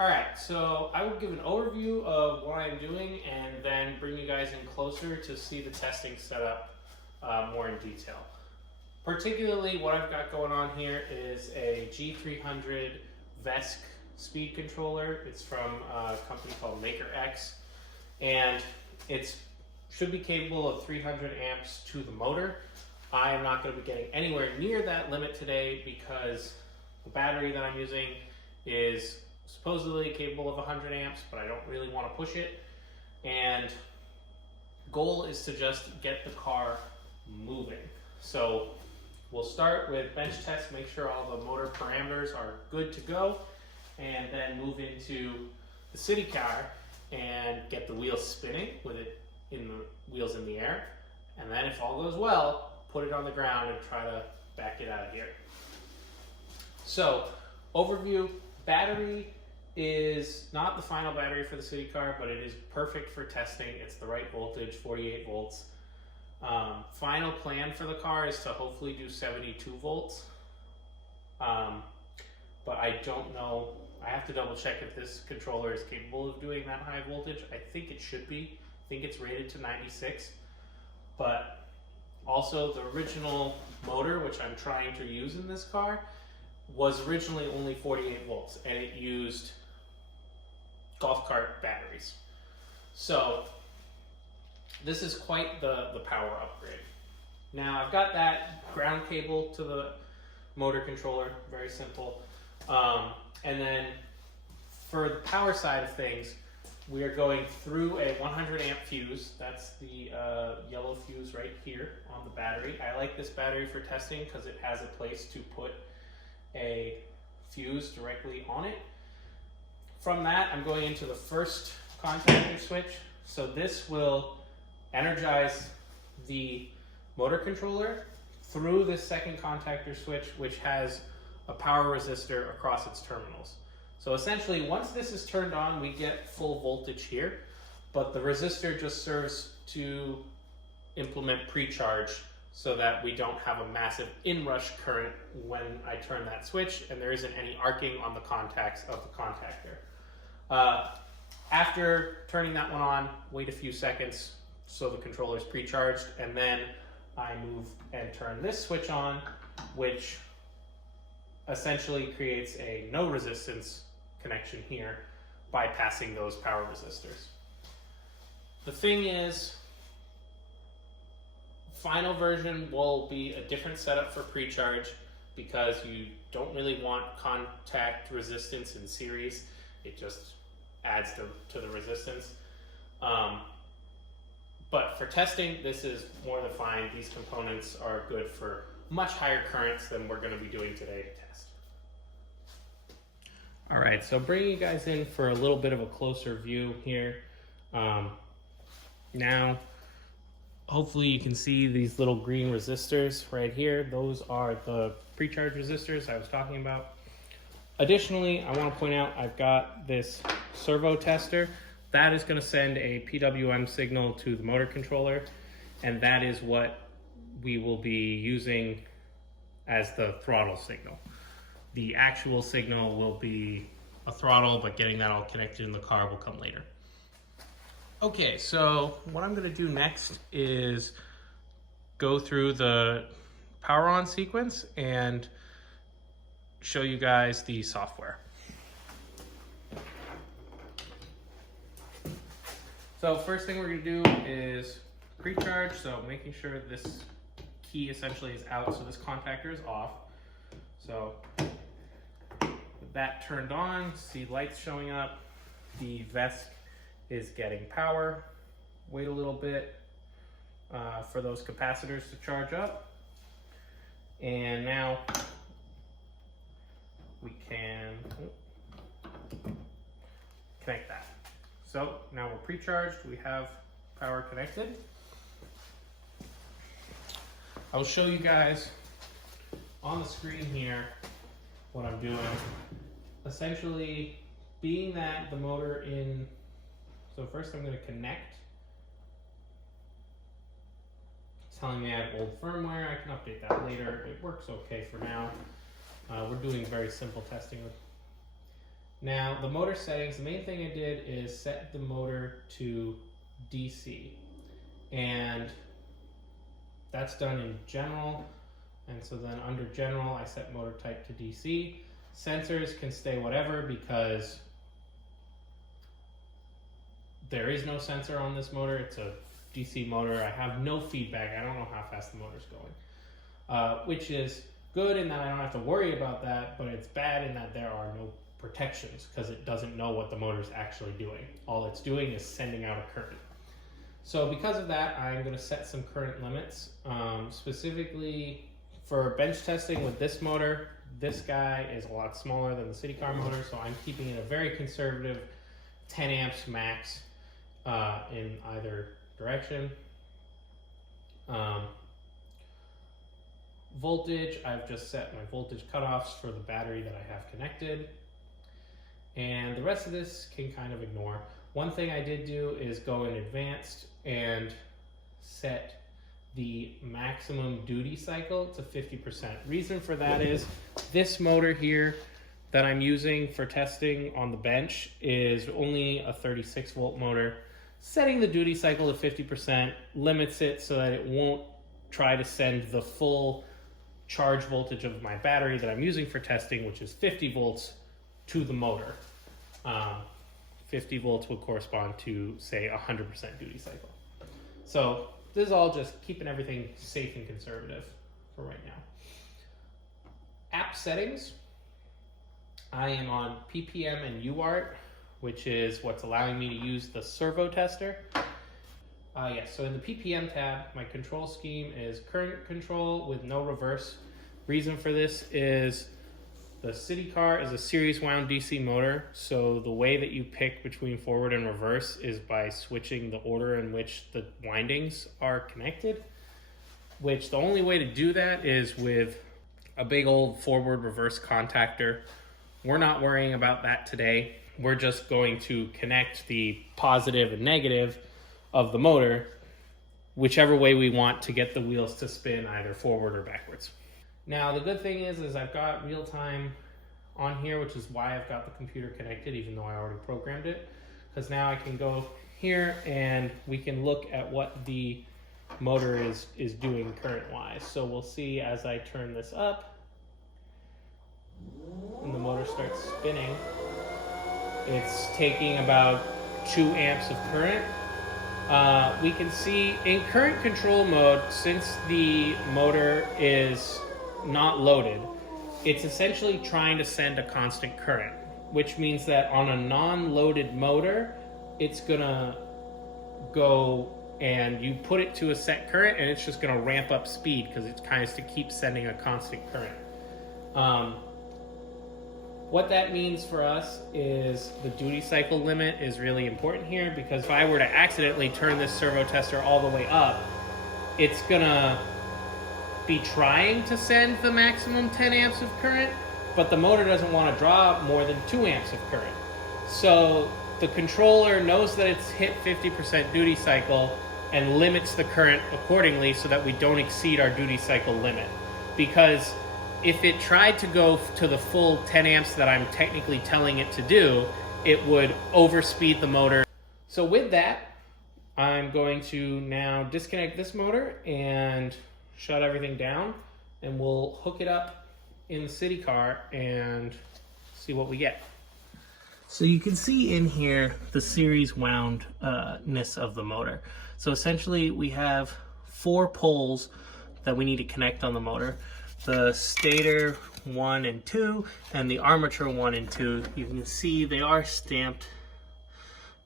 All right, so I will give an overview of what I'm doing and then bring you guys in closer to see the testing setup more in detail. Particularly what I've got going on here is a G300 VESC speed controller. It's from a company called MakerX, and it should be capable of 300 amps to the motor. I am not going to be getting anywhere near that limit today because the battery that I'm using is supposedly capable of 100 amps, but I don't really want to push it. And goal is to just get the car moving. So we'll start with bench test, make sure all the motor parameters are good to go, and then move into the Citicar and get the wheels spinning with it in the wheels in the air. And then if all goes well, put it on the ground and try to back it out of here. So overview, battery is not the final battery for the Citicar, but it is perfect for testing. It's the right voltage, 48 volts. Final plan for the car is to hopefully do 72 volts. But I don't know. I have to double check if this controller is capable of doing that high voltage. I think it should be. I think it's rated to 96. But also the original motor, which I'm trying to use in this car, was originally only 48 volts, and it used golf cart batteries. So this is quite the power upgrade. Now I've got that ground cable to the motor controller, very simple. And then for the power side of things, we are going through a 100 amp fuse. That's the yellow fuse right here on the battery. I like this battery for testing because it has a place to put a fuse directly on it. From that, I'm going into the first contactor switch. So this will energize the motor controller through this second contactor switch, which has a power resistor across its terminals. So essentially, once this is turned on, we get full voltage here, but the resistor just serves to implement pre-charge so that we don't have a massive inrush current when I turn that switch, and there isn't any arcing on the contacts of the contactor. After turning that one on, wait a few seconds so the controller is pre-charged, and then I move and turn this switch on, which essentially creates a no resistance connection here, bypassing those power resistors. The thing is, final version will be a different setup for pre-charge because you don't really want contact resistance in series. It just adds to the resistance. But for testing, this is more than fine. These components are good for much higher currents than we're going to be doing today to test. All right, so bringing you guys in for a little bit of a closer view here. Now, hopefully you can see these little green resistors right here. Those are the pre-charge resistors I was talking about. Additionally, I want to point out I've got this servo tester. That is going to send a PWM signal to the motor controller, and that is what we will be using as the throttle signal. The actual signal will be a throttle, but getting that all connected in the car will come later. Okay, so what I'm going to do next is go through the power on sequence and show you guys the software. So first thing we're going to do is pre-charge, so making sure this key essentially is out, so this contactor is off. So with that turned on, see lights showing up, the VESC is getting power. Wait a little bit for those capacitors to charge up. And now we can connect that. So now we're pre-charged, we have power connected. I'll show you guys on the screen here what I'm doing. Essentially, being that the motor in, so first I'm going to connect. It's telling me I have old firmware, I can update that later. It works okay for now. We're doing very simple testing with Now the motor settings, the main thing I did is set the motor to DC, and that's done in general. And so then under general, I set motor type to DC. Sensors can stay whatever because there is no sensor on this motor. It's a DC motor. I have no feedback. I don't know how fast the motor's going, which is good in that I don't have to worry about that, but it's bad in that there are no protections because it doesn't know what the motor's actually doing. All it's doing is sending out a current. So because of that, I'm going to set some current limits. Specifically for bench testing with this motor, this guy is a lot smaller than the Citicar motor, so I'm keeping it a very conservative 10 amps max in either direction. Voltage, I've just set my voltage cutoffs for the battery that I have connected. And the rest of this can kind of ignore. One thing I did do is go in advanced and set the maximum duty cycle to 50%. Reason for that is this motor here that I'm using for testing on the bench is only a 36 volt motor. Setting the duty cycle to 50% limits it so that it won't try to send the full charge voltage of my battery that I'm using for testing, which is 50 volts, to the motor. 50 volts would correspond to, say, 100% duty cycle. So this is all just keeping everything safe and conservative for right now. App settings, I am on PPM and UART, which is what's allowing me to use the servo tester. Yes, so in the PPM tab, my control scheme is current control with no reverse. Reason for this is the Citicar is a series wound DC motor, so the way that you pick between forward and reverse is by switching the order in which the windings are connected, which the only way to do that is with a big old forward reverse contactor. We're not worrying about that today. We're just going to connect the positive and negative of the motor whichever way we want to get the wheels to spin, either forward or backwards. Now the good thing is I've got real time on here, which is why I've got the computer connected, even though I already programmed it, because now I can go here and we can look at what the motor is doing current wise. So we'll see as I turn this up and the motor starts spinning, it's taking about 2 amps of current. We can see in current control mode, since the motor is not loaded, it's essentially trying to send a constant current, which means that on a non-loaded motor, it's gonna go and you put it to a set current and it's just gonna ramp up speed because it's kind of to keep sending a constant current. What that means for us is the duty cycle limit is really important here, because if I were to accidentally turn this servo tester all the way up, it's gonna be trying to send the maximum 10 amps of current, but the motor doesn't want to draw more than 2 amps of current. So the controller knows that it's hit 50% duty cycle and limits the current accordingly so that we don't exceed our duty cycle limit. Because if it tried to go to the full 10 amps that I'm technically telling it to do, it would overspeed the motor. So with that, I'm going to now disconnect this motor and shut everything down, and we'll hook it up in the Citicar and see what we get. So you can see in here the series woundness of the motor. So essentially we have 4 poles that we need to connect on the motor. The stator 1 and 2 and the armature 1 and 2. You can see they are stamped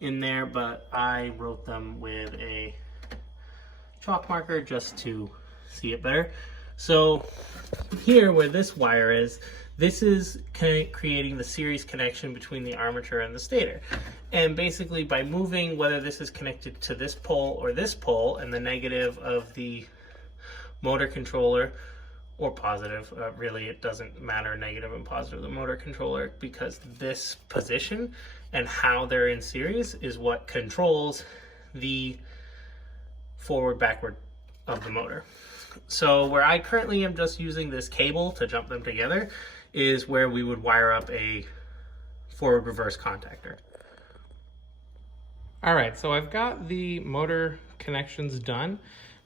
in there, but I wrote them with a chalk marker just to see it better. So here where this wire is, this is creating the series connection between the armature and the stator. And basically by moving whether this is connected to this pole or this pole, and the negative of the motor controller, or positive, really it doesn't matter, negative and positive of the motor controller, because this position and how they're in series is what controls the forward backward of the motor. So where I currently am just using this cable to jump them together is where we would wire up a forward reverse contactor. All right, so I've got the motor connections done.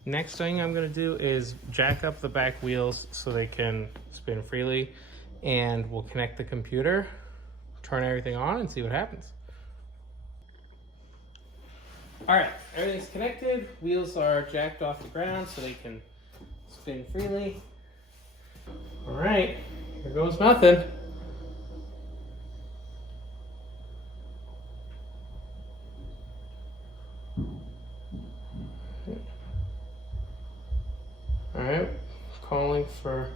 Next thing I'm gonna do is jack up the back wheels so they can spin freely, and we'll connect the computer, turn everything on, and see what happens. All right, everything's connected. Wheels are jacked off the ground so they can spin freely. All right, here goes nothing. All right, calling for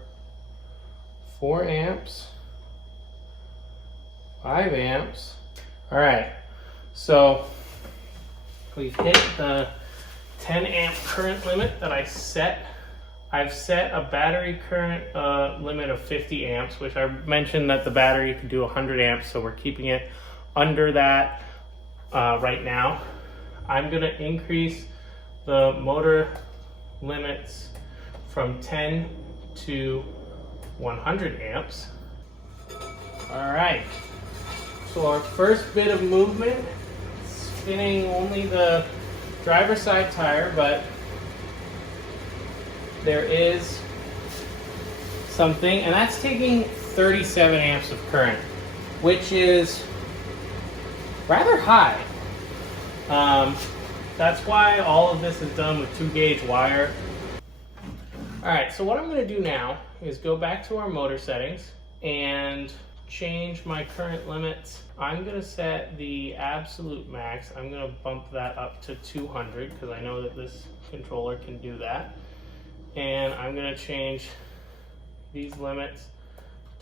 4 amps, 5 amps. All right, so we've hit the 10 amp current limit that I set. I've set a battery current limit of 50 amps, which I mentioned that the battery can do 100 amps, so we're keeping it under that right now. I'm gonna increase the motor limits from 10 to 100 amps. All right, so our first bit of movement, spinning only the driver's side tire, but there is something, and that's taking 37 amps of current, which is rather high. That's why all of this is done with 2-gauge wire. All right, so what I'm gonna do now is go back to our motor settings and change my current limits. I'm gonna set the absolute max. I'm gonna bump that up to 200 because I know that this controller can do that. And I'm gonna change these limits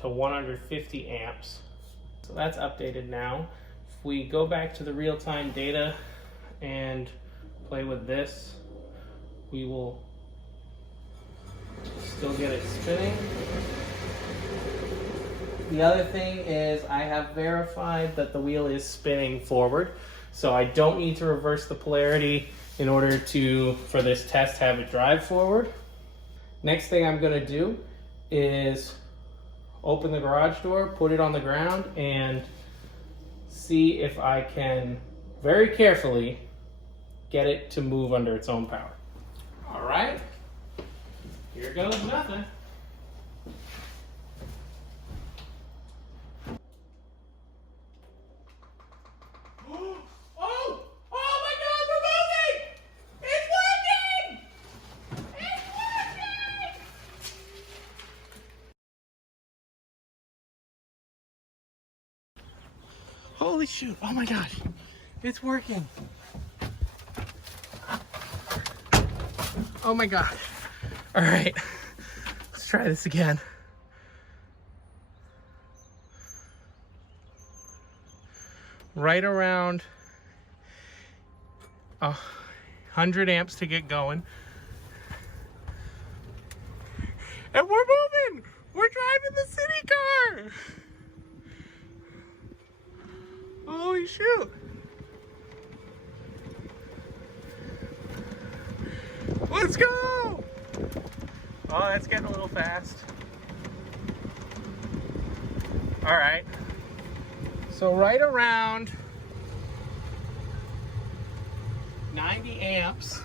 to 150 amps. So that's updated now. If we go back to the real-time data and play with this, we will still get it spinning. The other thing is I have verified that the wheel is spinning forward, so I don't need to reverse the polarity in order for this test have it drive forward. Next thing I'm gonna do is open the garage door, put it on the ground, and see if I can very carefully get it to move under its own power. All right. Here goes nothing. Oh! Oh my God, we're moving! It's working! It's working! Holy shoot, oh my gosh, it's working. Oh my gosh. All right, let's try this again. Right around 100 amps to get going. And we're moving! We're driving the Citicar! Holy shoot! Let's go! Oh, that's getting a little fast. All right. So right around 90 amps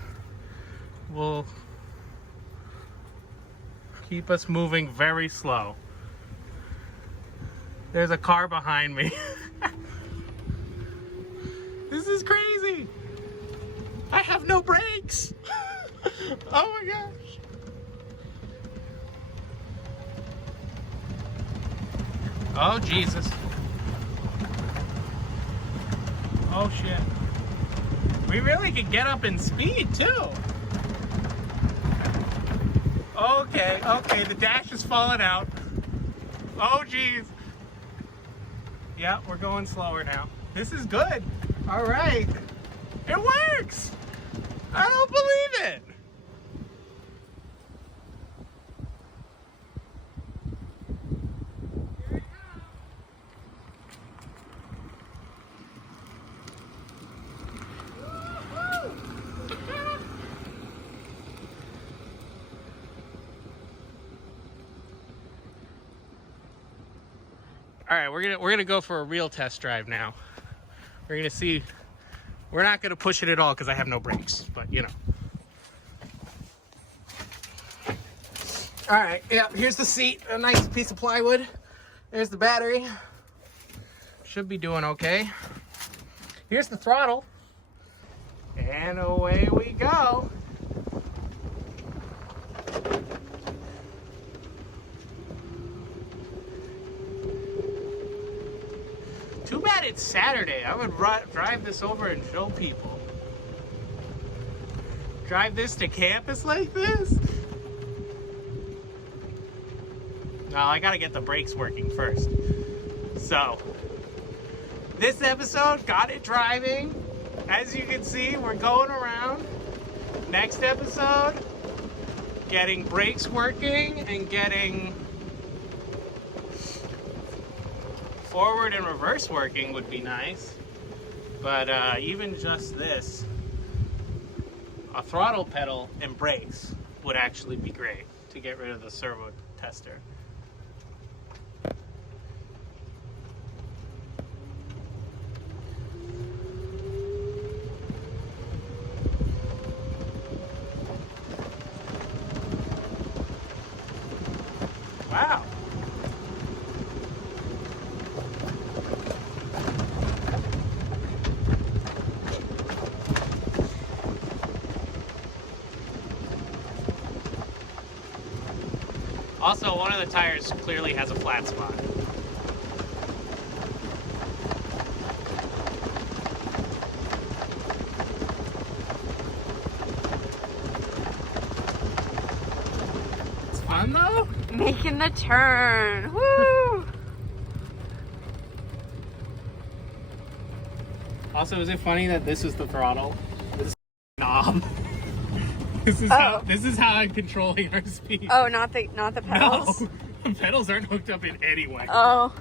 will keep us moving very slow. There's a car behind me. This is crazy. I have no brakes. Oh my gosh. Oh, Jesus. Oh, shit. We really could get up in speed, too. Okay, okay, the dash is falling out. Oh, geez. Yeah, we're going slower now. This is good. All right. It works. I don't believe it. All right, we're gonna go for a real test drive now. We're gonna see. We're not gonna push it at all because I have no brakes, but you know. All right, yeah, here's the seat, a nice piece of plywood. There's the battery. Should be doing okay. Here's the throttle. And away we go. Too bad it's Saturday. I would drive this over and show people. Drive this to campus like this? No, I gotta get the brakes working first. So, this episode, got it driving. As you can see, we're going around. Next episode, getting brakes working and getting forward and reverse working would be nice. But even just this, a throttle pedal and brakes would actually be great to get rid of the servo tester. Wow. Also, one of the tires clearly has a flat spot. It's fun though? Making the turn. Woo! Also, is it funny that this is the throttle? This is knob. This is how I'm controlling our speed. Oh, not the pedals? No, the pedals aren't hooked up in any way. Oh.